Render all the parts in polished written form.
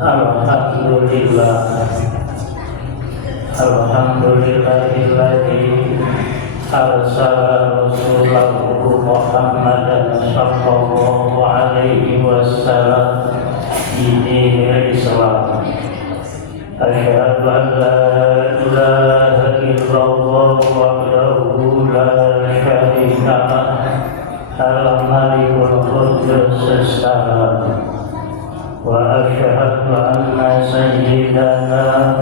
Alhamdulillah, alhamdulillahilladzi arsala rasulahu Muhammadan sallallahu alaihi wasallam bidinil Islam. Asyhadu an la ilaha illallah wahdahu la syarika lah, al-malikul quddus salam. Wa asyhadu anna sayyidana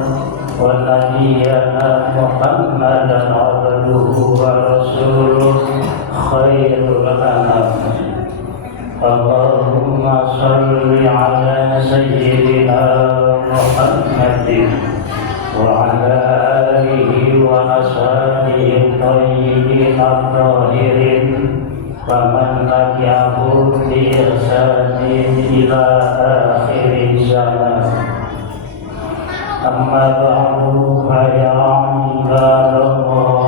wa nabiyyana Muhammadan abduhu wa rasuluh khairul anam. Allahumma salli ala sayyidina Muhammadin wa ala alihi wa ashabihi thayyibin at-tahirin wa man tabi'ahum bi ihsanin ila akhir zaman. Amma ba'du, fa ya ibadallah,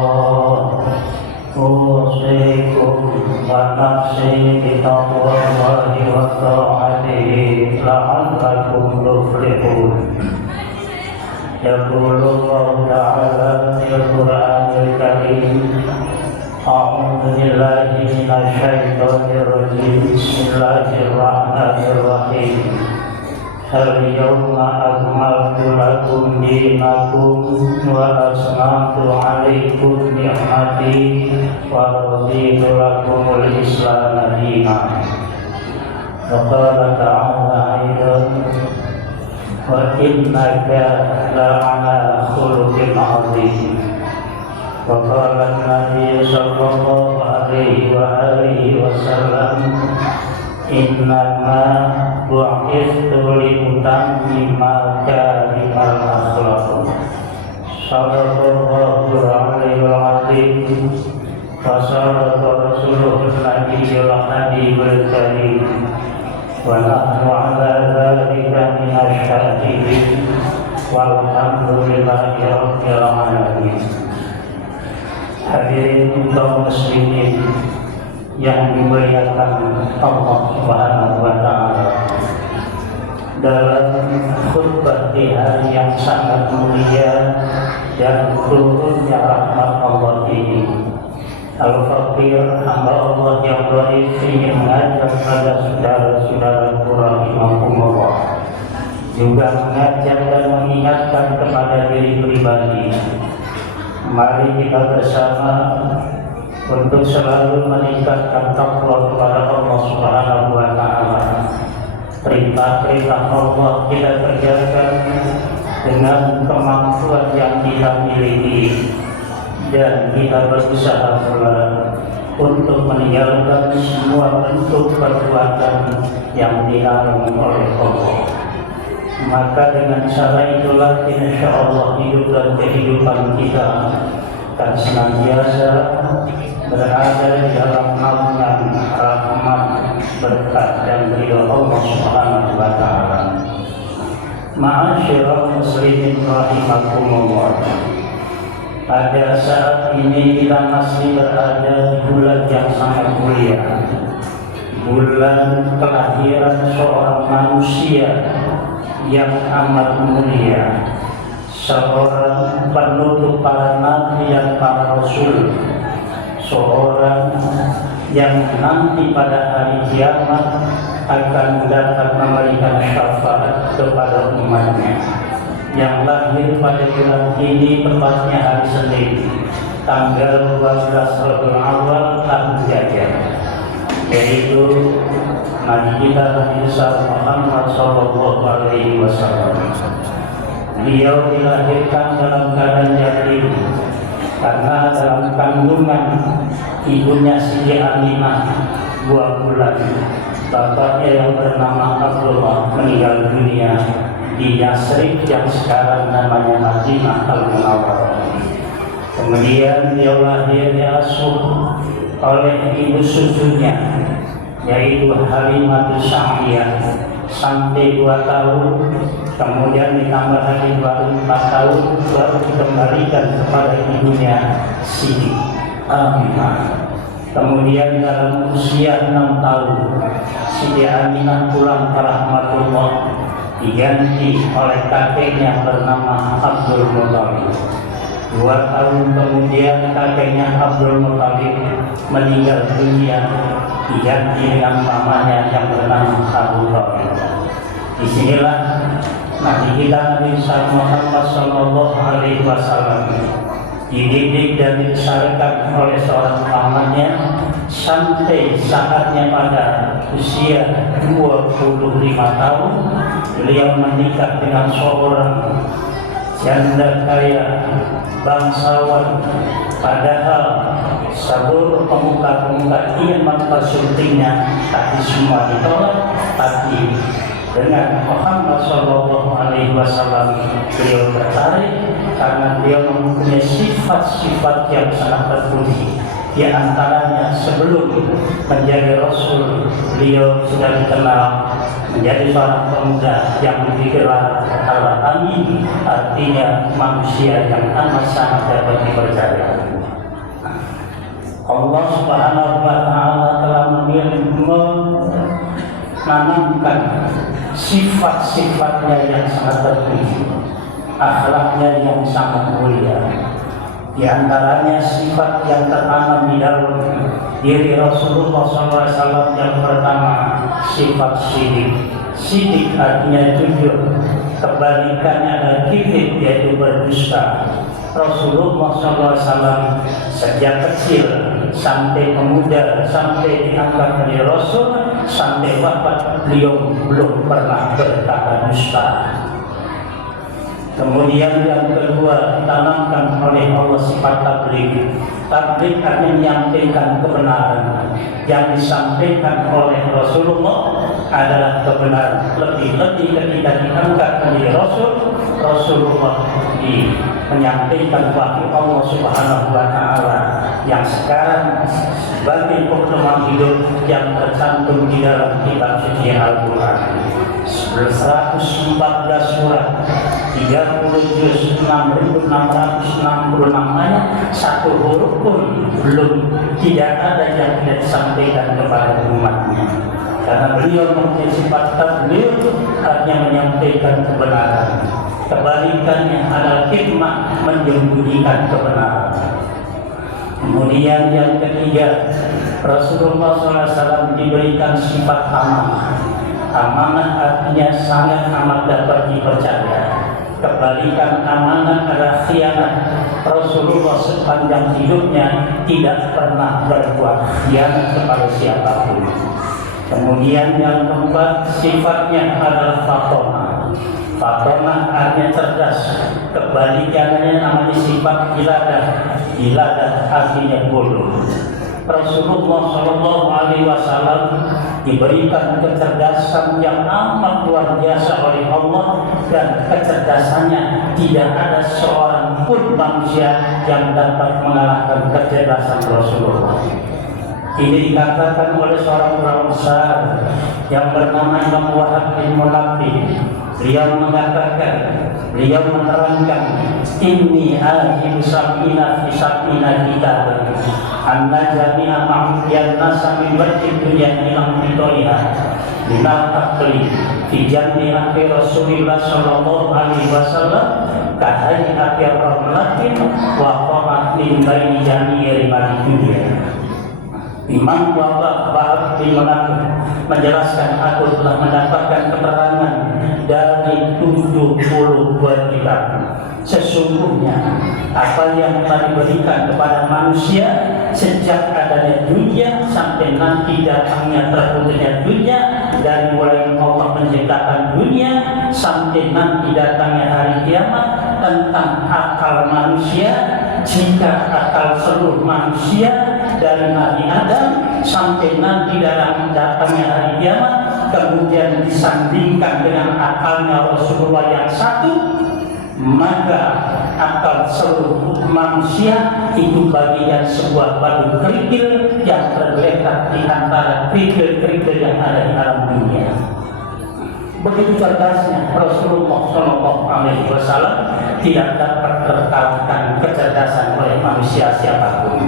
usikum wa nafsi bi taqwallahi wa ta'atihi la'allakum tuflihun. Yaqulullahu ta'ala fil Qur'anil Karim, a'udzu billahi minasy syaithanir rajim. Bismillahirrahmanirrahim. Al-yawma akmaltu lakum dinakum wa aslamtu alaikum ni'mati wa raditu lakumul Islam dinan. Wa qala ta'ala aidan, wa innaka la'ala khuluqin 'azim. Wa qala an-nabiy sallallahu alaihi wa alihi wasallam, innama bu'ithtu liutammima karimal akhlaq. Sallallahu alaihi wa sallam. Wa sadaqa rasulullahul nabiyyul habibul karim. Wa nahnu ala dzalika minasyahidin walhamdulillahi rabbil alamin. Hadirin kaum muslimin yang dimuliakan Allah Subhanahu wa ta'ala, dalam khutbah di hari yang sangat mulia dan turunnya rahmat Allah ini, Al-Fakir hamba Allah yang dhaif ingin mengajak pada saudara-saudara rahimahumullah, juga mengajak dan mengingatkan kepada diri pribadi. Mari kita bersama untuk selalu meningkatkan takwa kepada Allah Subhanahu wa ta'ala. Perintah-perintah Allah kita kerjakan dengan kemampuan yang kita miliki, dan kita berusaha pula untuk meninggalkan semua bentuk perbuatan yang dilarang oleh Allah. Maka dengan cara itulah insyaallah hidup dan kehidupan kita akan senantiasa berada di dalam naungan rahmat, berkat dan ridha Allah Subhanahu wa ta'ala. Ma'asyiral muslimin rahimakumullah. Pada saat ini kita masih berada di bulan yang sangat mulia, bulan kelahiran seorang manusia yang amat mulia, seorang penutup para nabi dan para rasul, seorang yang nanti pada hari kiamat akan dapat memberikan syafaat kepada umatnya, yang lahir pada bulan ini, tepatnya hari Senin, tanggal 12 Rabiul Awal tahun Hijriah, yaitu Nabi kita Nabi Muhammad sallallahu alaihi wasallam. Beliau dilahirkan dalam keadaan yatim karena dalam kandungan ibunya Siti Aminah 2 bulan, bapaknya yang bernama Abdullah meninggal dunia di Yasrib yang sekarang namanya Madinah Al-Munawwarah. Kemudian dia lahir diasuh oleh ibu susunya, yaitu Halimah Sa'diyah, sampai 2 tahun. Kemudian ditambah lagi baru 4 tahun, baru dikembalikan kepada ibunya Siti Aminah. Kemudian dalam usia 6 tahun, Siti Aminah pulang ke rahmatullah diganti oleh kakeknya bernama Abdul Muthalib. 2 tahun kemudian kakeknya Abdul Muthalib meninggal dunia, diganti dengan pamannya yang bernama Abu Thalib. Disinilah Nabi kita Nabi Muhammad SAW dididik dan dibesarkan oleh seorang pamannya sampai saatnya pada usia 25 tahun beliau menikah dengan seorang janda kaya bangsawan. Padahal seluruh pemuka-pemuka ingin mempersuntingnya, tapi semua ditolak. Tapi dengan Muhammad SAW beliau tertarik karena beliau mempunyai sifat-sifat yang sangat terpuji. Di antaranya sebelum menjadi Rasul, beliau sudah dikenal menjadi seorang pemuda yang digelar Al-Amin, artinya manusia yang amat sangat dapat dipercaya. Allah Subhanahu wa Ta'ala telah menanamkan sifat-sifatnya yang sangat terpuji, akhlaknya yang sangat mulia. Di antaranya sifat yang tertanam di dalam diri Rasulullah SAW yang pertama, sifat sidik. Sidik artinya jujur, kebalikannya adalah kizib, yaitu berdusta. Rasulullah SAW sejak kecil sampai pemuda, sampai diangkat menjadi Rasul, sampai wafat beliau belum pernah berkata dusta. Kemudian yang kedua, ditanamkan oleh Allah sifat tabligh. Tabligh artinya menyampaikan kebenaran. Yang disampaikan oleh Rasulullah adalah kebenaran. Lebih-lebih ketika diangkat menjadi Rasul, Rasulullah menyampaikan wahyu Allah Subhanahu wa Ta'ala yang sekarang sebagai pedoman hidup yang tercantum di dalam kitab suci Al-Quran. 114 surat, 30 juz, 6.666 ayat, satu huruf pun belum tidak ada yang tidak disampaikan kepada umatnya. Karena beliau mempunyai sifat tabligh, artinya menyampaikan kebenaran. Kebalikannya adalah hikmah, menyembunyikan kebenaran. Kemudian yang ketiga, Rasulullah SAW diberikan sifat amanah. Amanah artinya sangat amat dapat dipercaya. Kebalikan amanah adalah khianat. Rasulullah sepanjang hidupnya tidak pernah berbuat khianat kepada siapapun. Kemudian yang keempat, sifatnya adalah fatonah. Fatonah artinya cerdas. Kebalikannya namanya sifat iladah. Iladah artinya bodoh. Rasulullah SAW diberikan kecerdasan yang amat luar biasa oleh Allah, dan kecerdasannya tidak ada seorang pun manusia yang dapat mengalahkan kecerdasan Rasulullah. Ini dikatakan oleh seorang ulama besar yang bernama Imam Wahab bin Munabbih. Beliau mengatakan, beliau menerangkan, inni ahibu sab'ina fi sab'ina kitab anna jami'a ma'udiyan nasa min wajib dunia ilang fitoliha minal akli fi jami akhir Rasulullah sallallahu alaihi wasallam kahai akhir rahmatin wa qamah min baini jami'i rimali dunia. Imam Wahab bin Munabbih menjelaskan, aku telah mendapatkan keterangan dari 72 kitab. Sesungguhnya apa yang telah diberikan kepada manusia sejak adanya dunia sampai nanti datangnya terputusnya dunia, dari mulai Allah menciptakan dunia sampai nanti datangnya hari kiamat, tentang akal manusia. Jika akal seluruh manusia dari Nabi Adam sampai nanti dalam datangnya hari kiamat kemudian disandingkan dengan akalnya Rasulullah yang satu, maka akal seluruh manusia itu bagian sebuah batu kerikil yang terletak di antara kerikil-kerikil yang ada di alam dunia. Begitu cerdasnya Rasulullah SAW, tidak dapat terkalahkan kecerdasan oleh manusia siapapun.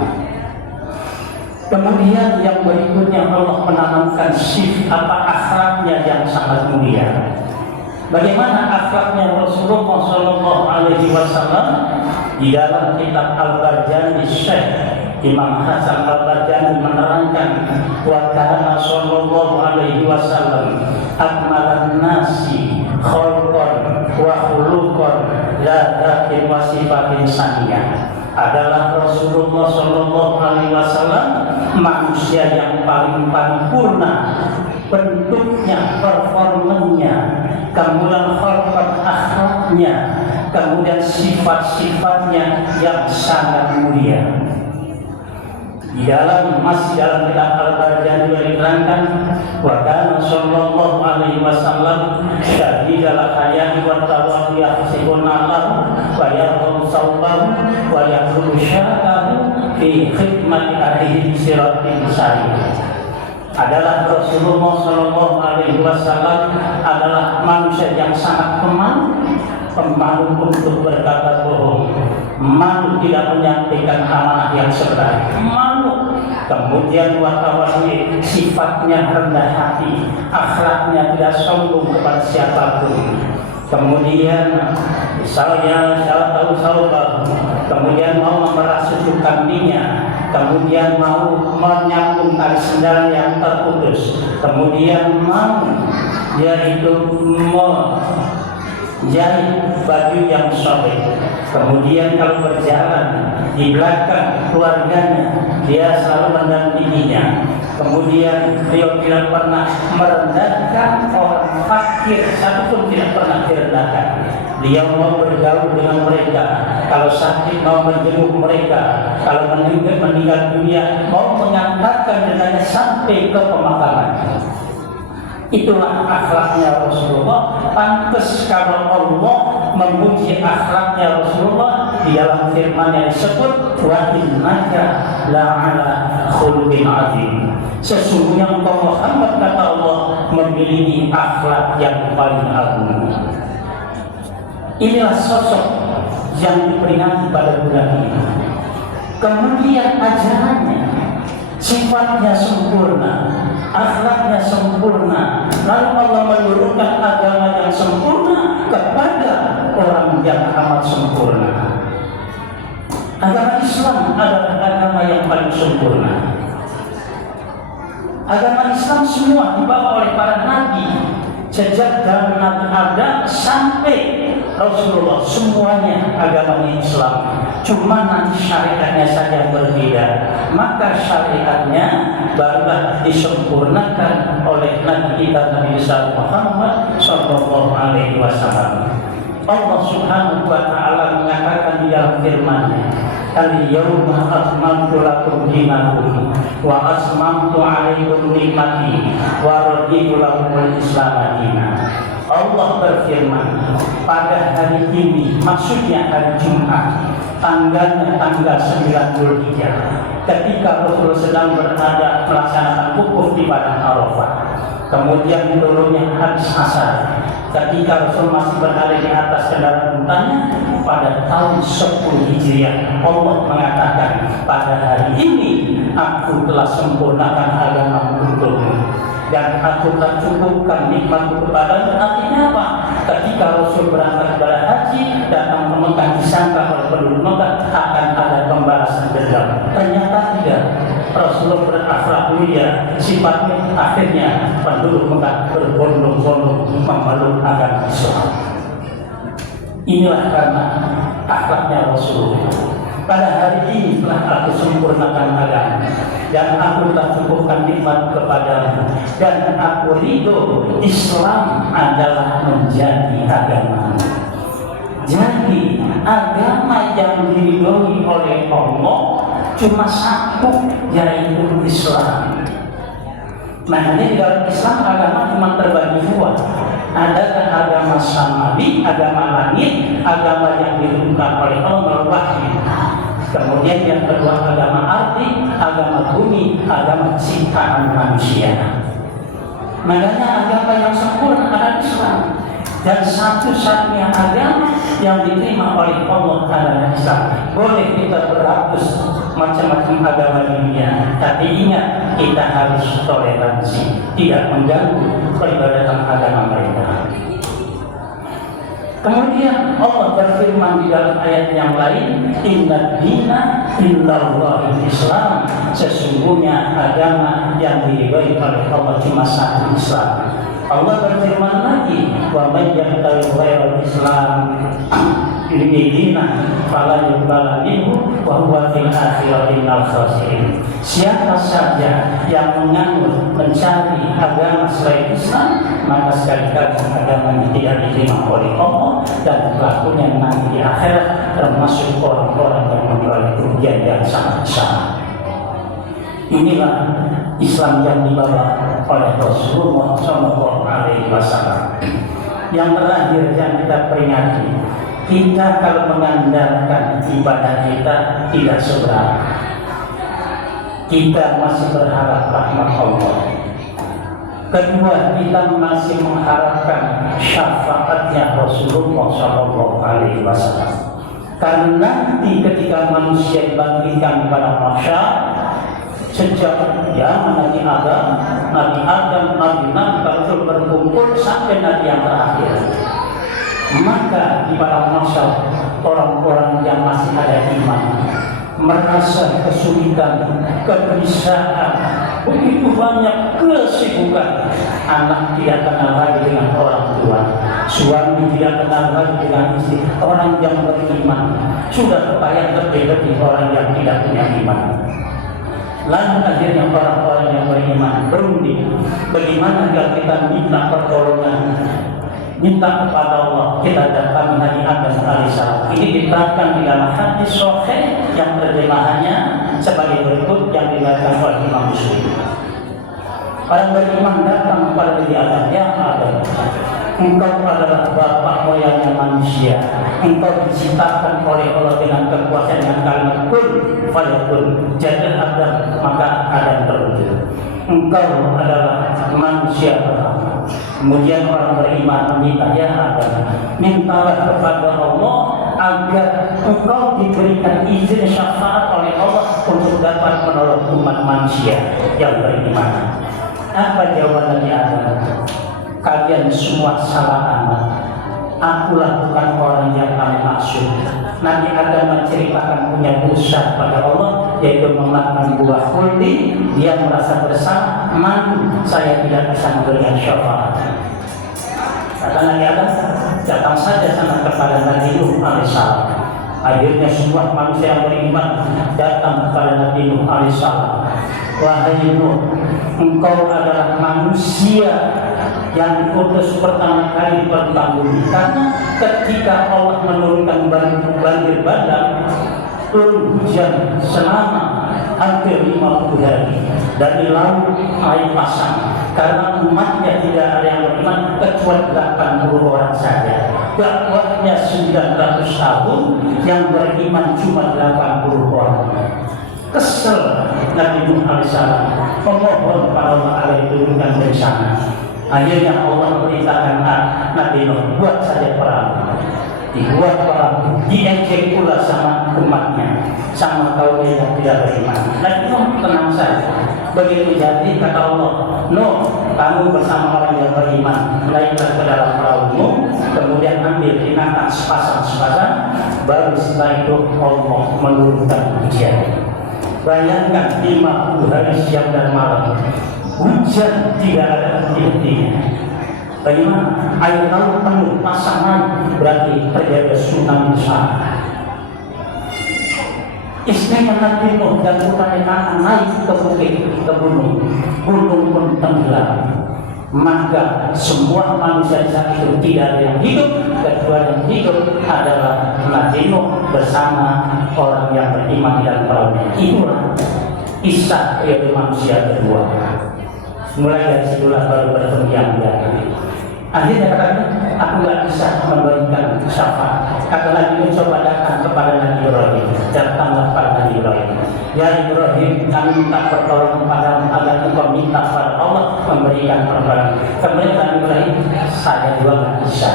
Kemudian yang berikutnya, Allah menanamkan akhlaknya yang sangat mulia. Bagaimana akhlaknya Rasulullah Shallallahu Alaihi Wasallam di dalam kitab Al-Barjani, Syekh Imam Hasan Al-Barjani menerangkan wa kana Shallallahu Alaihi Wasallam akmalan nasi khalqan wa khuluqan la dhakin wa sifatin saniyah. Adalah Rasulullah Shallallahu Alaihi Wasallam manusia yang paling paripurna bentuknya, performanya, kemudian akhlaknya, kemudian sifat-sifatnya yang sangat mulia. Di dalam kitab Al-Barjani diterangkan wa kana sallallahu alaihi wasallam syadidal hayati wa tawaddi yahsibuna lahu wa yarham sawbahu wa yaqulu syakahu fi khidmati ahlihi siratin sahih. Adalah Rasulullah Shallallahu Alaihi Wasallam adalah manusia yang sangat pemalu untuk berkata bohong, malu tidak menyampaikan amanah yang sebenarnya, malu. Kemudian watawasi, sifatnya rendah hati, akhlaknya tidak sombong kepada siapapun. Kemudian misalnya tahu sahabat, kemudian mau memeras suku kambingnya, kemudian mau menyambung tali sendal yang terputus, kemudian mau yaitu menjahit baju yang sobek. Kemudian kalau berjalan di belakang keluarganya, dia selalu mendampinginya. Kemudian beliau tidak pernah merendahkan orang fakir, satu pun tidak pernah direndahkan. Beliau mau bergaul dengan mereka, kalau sakit mau menjenguk mereka, kalau meninggal dunia mau mengantarkan jenazah sampai ke pemakaman. Itulah akhlaknya Rasulullah. Pantas kalau Allah memuji akhlaknya Rasulullah di dalam firman yang disebut wa innaka la'ala khuluqin azim. Sesungguhnya engkau Muhammad, kata Allah, memiliki akhlak yang paling agung. Inilah sosok yang diperingati pada bulan ini. Kemudian ajarannya, sifatnya sempurna, akhlaknya sempurna. Lalu Allah menurunkan agama yang sempurna kepada orang yang amat sempurna. Agama Islam adalah agama yang paling sempurna. Agama Islam semua dibawa oleh para nabi, sejak dari Nabi Adam sampai Rasulullah, semuanya agamanya Islam. Cuma nanti syariatnya saja berbeda. Maka syariatnya barulah disempurnakan oleh Nabi kita Nabi Muhammad Sallallahu Alaihi Wasallam. Allah Subhanahu wa Ta'ala mengatakan di dalam firman-Nya, "Al-yawma akmaltu lakum dinakum wa asmamtu 'alaikum ni'mati wa raditu lakumul Islam dinan." Allah berfirman, pada hari ini, maksudnya hari Jumat, tanggalnya tanggal 9 Dzulhijjah, ketika Rasulullah sedang berada melaksanakan wukuf di padang Arafah. Kemudian turunnya hadis asar, ketika Rasul masih berada di atas kendaraan untanya pada tahun 10 Hijriah, Allah mengatakan, pada hari ini aku telah sempurnakan agama untukmu dan aku telah cukupkan nikmatku kepadamu. Artinya apa? Ketika Rasul berangkat kepada haji, datang ke Mekah, disangka oleh penduduk Mekah akan ada pembalasan dendam. Ternyata tidak. Rasulullah berakhlak mulia, sifatnya akhirnya penduduk Mekah berbondong-bondong memeluk agama Islam. Inilah karena akhlaknya Rasulullah. Pada hari ini telah aku sempurnakan agama dan aku telah cukupkan nikmat kepadamu dan aku ridho Islam adalah menjadi agama. Jadi agama yang diridhoi oleh Allah cuma satu, yaitu Islam. Makanya di dalam Islam agama cuma terbagi dua. Ada agama samawi, agama langit, agama yang ditentukan oleh Allah melalui wahyu. Kemudian yang kedua agama arti, agama bumi, agama ciptaan manusia. Makanya agama yang sempurna adalah Islam. Dan satu-satunya agama yang diterima oleh Allah adalah Islam. Boleh kita berhapus macam-macam agama di dunia, tapi ingat kita harus toleransi, tidak mengganggu peribadatan agama mereka. Kemudian Allah berfirman di dalam ayat yang lain, Inna dina illallahil Islam. Sesungguhnya agama yang diridhoi oleh Allah cuma satu, Islam. Allah berfirman lagi, wa may yabtaghi ghairal Islam dinan fala yuqbal minhu wa huwa fil akhirati minal khasirin. Siapa saja yang menganut mencari agama selain Islam, maka sekali-kali agamanya tidak diterima oleh Allah dan pelakunya nanti di akhirat termasuk orang-orang yang memperoleh kerugian yang sangat besar. Inilah Islam yang dibawa oleh Rasulullah SAW. Yang terakhir yang kita peringati, kita kalau mengandalkan ibadah kita tidak seberapa. Kita masih berharap rahmat Allah. Kedua, kita masih mengharapkan syafaatnya Rasulullah SAW. Karena nanti ketika manusia dibangkitkan pada masyar, sejak Nabi Adam, Nabi Rasul berkumpul sampai Nabi yang terakhir, maka di pada masa orang-orang yang masih ada iman merasa kesulitan, kegelisahan, begitu banyak kesibukan. Anak tidak kenal lagi dengan orang tua, suami tidak kenal lagi dengan istri. Orang yang beriman sudah kebayang lebih orang yang tidak punya iman. Lalu akhirnya orang-orang yang beriman berunding, bagaimana kalau kita minta pertolongan, minta kepada Allah. Kita datang Nabi Adam alaihissalam. Ini diterangkan di dalam hadis sahih yang terjemahannya sebagai berikut yang diriwayatkan oleh Imam Muslim. Orang beriman datang kepada Nabi Adam, ya Adam, engkau adalah bapak moyangnya manusia. Engkau diciptakan oleh Allah dengan kekuasaan yang kalimat kun fayakun. Jadi Adam, maka Adam terwujud. Engkau adalah manusia pertama. Kemudian orang beriman meminta, ya Adam, mintalah kepada Allah agar engkau diberikan izin syafaat oleh Allah untuk dapat menolong umat manusia yang beriman. Apa jawaban Nabi Adam? Kalian semua salah amat. Akulah bukan orang yang kamu maksud. Nabi Adam menceritakan punya dosa pada Allah, yaitu memakan buah khuldi. Dia merasa bersalah, malu saya tidak bisa memberikan syafaat. Kata Nabi Adam, datang saja sana kepada Nabi Nuh alaihissalam. Akhirnya semua manusia yang beriman datang kepada Nabi Nuh alaihissalam. Wahai Nuh, engkau adalah manusia yang diutus pertama kali di permukaan bumi. Karena ketika Allah menurunkan banjir bandang, turun hujan selama hampir 50 hari dari laut air pasang. Karena umatnya tidak ada yang beriman kecuali 80 orang saja. Dakwahnya 900 tahun, yang beriman cuma 80 orang. Kesel Nabi Nuh alaihissalam, memohon kepada Allah agar diturunkan bencana. Akhirnya Allah perintahkan Nabi Nuh, buat saja perahu. Dibuat perahu, diejek pula sama umatnya, sama kaumnya yang tidak beriman. Nabi Nuh tenang saja. Begitu jadi kata Allah, Nuh, kamu bersama orang yang beriman, naiklah ke dalam perahumu, kemudian ambil binatang sepasang, baru setelah itu Allah menurunkan hujan. Bayangkan 50 hari siang dan malam, hujan tidak ada henti-hentinya. Bagaimana? Air laut penuh pasangan, berarti terjadi tsunami besar. Istrinya Nabi Nuh dan putranya naik ke bukit, ke gunung pun tenggelam. Maka semua manusia saat itu tidak ada yang hidup, kecuali yang hidup adalah Nabi Nuh bersama orang yang beriman dan perahunya. Itulah kisah dari manusia kedua. Mulai dari situlah baru berkembang biak. Akhirnya katanya, aku nggak bisa memberikan syafaat. Kata Nabi Nuh, coba datang kepada Nabi Ibrahim. Datanglah kepada Nabi Ibrahim. Ya Ibrahim, kami minta pertolongan padamu agar engkau minta kepada Allah memberikan pertolongan. Kemudian Nabi Ibrahim, saya juga nggak bisa.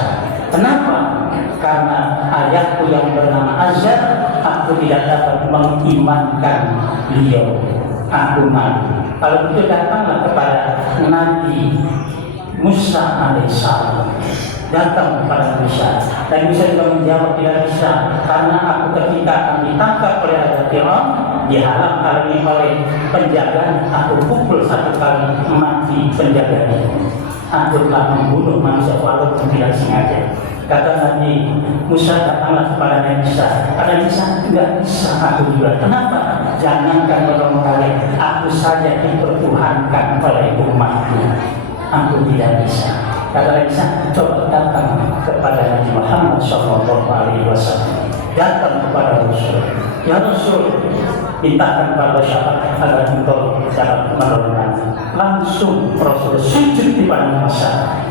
Kenapa? Karena ayahku yang bernama Azar, aku tidak dapat mengimankan beliau. Aku malu. Kalau itu datanglah kepada Nabi Musa alaihissalam. datang kepada Nabi Isa. Dan Isa juga menjawab, tidak bisa, karena aku ketika akan ditangkap oleh Raja Firaun, dihalang-halangi oleh penjaga, aku pukul satu kali, mati penjaganya. Aku telah membunuh manusia walaupun tidak sengaja. Kata Nabi Musa, datanglah kepada Nabi Isa. Kata Isa, tidak bisa, aku juga. Kenapa? Jangankan orang lain, aku saja dipertuhankan oleh umatku. Aku tidak bisa. Kata Isa, coba datang kepada Nabi Muhammad SAW. Datang kepada Rasul. Ya Rasul, mintakan kepada syafaat agar engkau dapat menolong. Langsung Rasul sujud di padang mahsyar.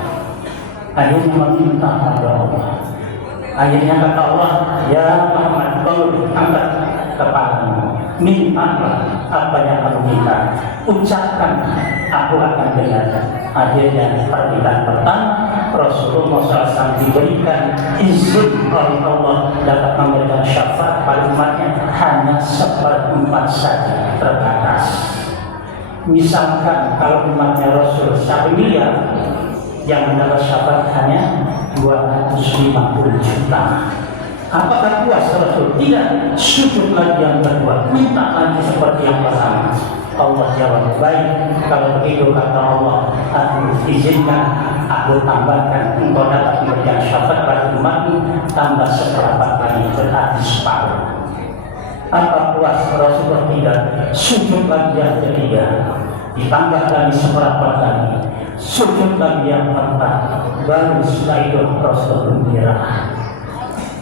Akhirnya meminta kepada Allah. Akhirnya kata Allah, ya Muhammad, kau angkat kepalamu, mintalah apa yang kamu minta, ucapkan, aku akan dengarkan. Akhirnya permintaan pertama, Rasulullah SAW diberikan izin oleh Allah dapat memberikan syafaat pada umatnya hanya 1/4 saja, terbatas. Misalkan kalau umatnya Rasul 1 miliar, yang mendapat syafaat hanya 250 juta. Apakah puas Rasul? Tidak. Sujud lagi yang kedua, minta lagi seperti yang pertama. Allah jawab, baik, kalau begitu kata Allah, aku izinkan, aku tambahkan, engkau dapat memberikan syafaat pada umatmu, tambah 1/4 lagi, berarti separuh. Apa puas Rasulullah? Tidak. Sujud lagi yang ketiga, ditambah lagi 1/4 lagi, sujud lagi yang keempat, baru setelah itu Rasul gembira.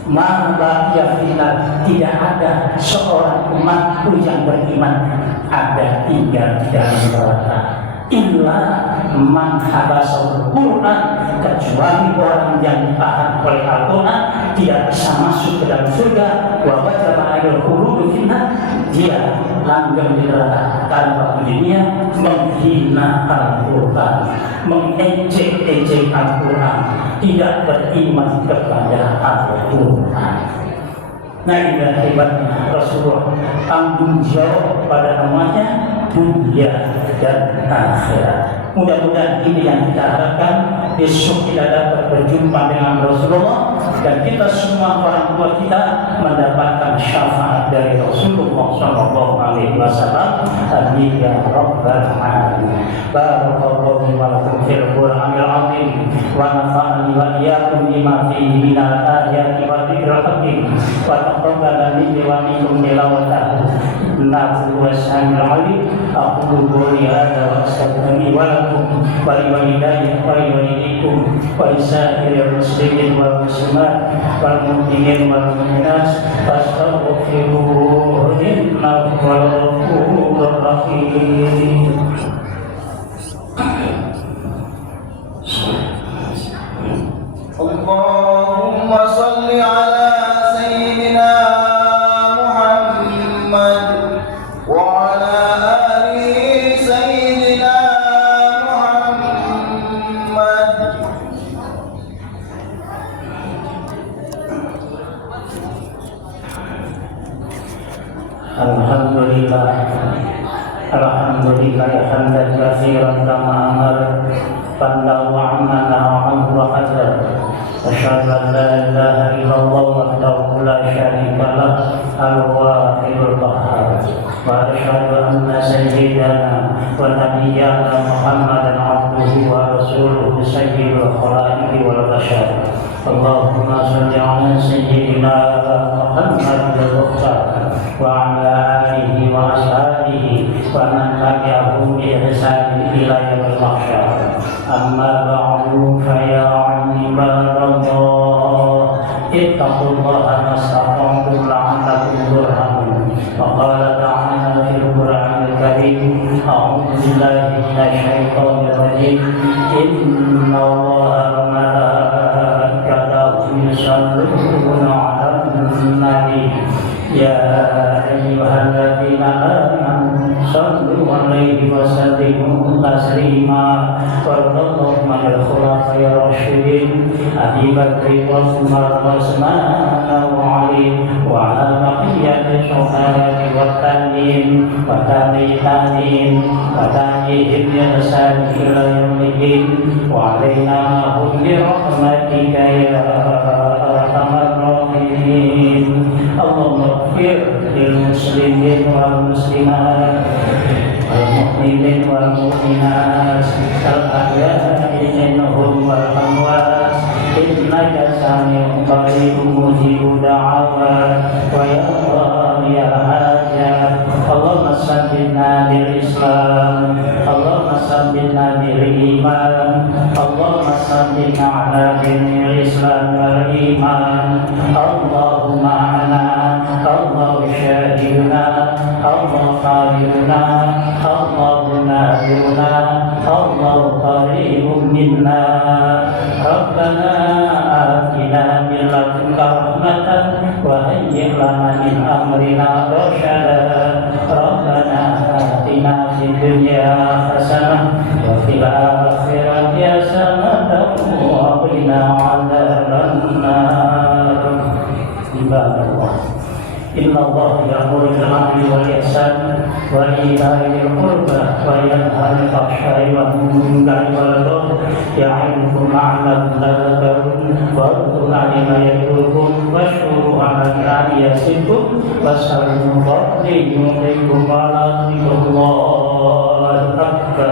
Maka tidak ada seorang umatku yang beriman ada tinggal di dalam neraka. Illa man habasal Quran, kecuali orang yang ditahan oleh Al-Quran tidak bisa masuk ke dalam surga. Wa wajaba alaihi khuludu finnar, dia langgeng di neraka tanpa dunia, menghina Al-Quran, mengejek-ejek Al-Quran, tidak beriman kepada Al-Quran. Nah, ini hebatnya Rasulullah, tanggung jawab pada umatnya dunia dan akhirat. Mudah-mudahan ini yang kita harapkan, besok kita dapat berjumpa dengan Rasulullah dan kita semua orang tua kita mendapatkan syafaat dari Rasulullah SAW. Amin ya rabbal alamin. Barakallahu wa lakum fil Qur'anil azim wa nafa'ani wa iyyakum bima fihi minal ayati wa dzikril hakim wa taqabbal minni wa minkum tilawatahu. Innahu huwas samiul alim. Aqulu qouli hadza wa astaghfiru wa lakum wa liwalidayya wa liwalidikum wa lisairil muslimin wal muslimat wal mu'minin wal mu'minat fastaghfiruhu innahu huwal ghafurur rahim. Allahumma salli ala sayyidina Muhammad wa ala ali sayyidina Muhammad. Alhamdulillah, alhamdulillah hamdan katsiran kama amara fanda wa amana wa hadar. Asyhadu an la ilaha illallah wahdahu la syarika lah, al-wahidul qahhar. Wa asyhadu anna sayyidana wa nabiyyana Muhammadan abduhu wa rasuluhu sayyidul khalaiqi wal bashar. Allahumma shalli ala sayyidina Muhammad al-Mukhtar wa ala alihi wa ashabihi wa man tabi'ahum bi ihsan ila yaumil mahsyar. Amma ba'du, fa ya ibadallah, ittaqullaha mastata'tum la'allakum turhamun. Wa qala ta'ala fil Qur'anil karim, a'udzu billahi minasy syaithanir rajim. Innallaha wa malaikatahu yusholluna 'alan nabi ya ayyuhalladzina amanu shallu 'alaihi wa sallimu taslima. Wa radallahu anil khulafa'ir الراشدين أبي بكر وعمر وعثمان وعلي وعلى بقية الشهداء والتابعين وتابعين وتابعيهم بإحسان إلى يوم الدين وعلينا معهم برحمتك يا أرحم الراحمين. اللهم اغفر للمسلمين والمسلمات والمؤمنين والمؤمنات الأحياء منهم والأموات إنك سميع قريب مجيب دعوات ويا قاضي الحاجات. اللهم ثبتنا بالإسلام، اللهم ثبتنا بالإيمان، اللهم ثبتنا على دين الإسلام والإيمان. اللهم معنا، الله شاهدنا، الله خالقنا، الله ناصرنا، الله قريب منا. ربنا آتنا من لدنك رحمة وهيئ لنا من أمرنا رشدا. ربنا آتنا في الدنيا حسنة وفي الآخرة حسنة وقنا عذاب النار. عباد الله، إن الله يأمر بالعدل والإحسان وإيتاء ذي القربى وينهى عن الفحشاء والمنكر والبغي يعظكم لعلكم تذكرون. واذكروا ما يذكركم واشكروا على نعمه يزدكم واسألوا من فضله يعطيكم ولذكر الله أكبر.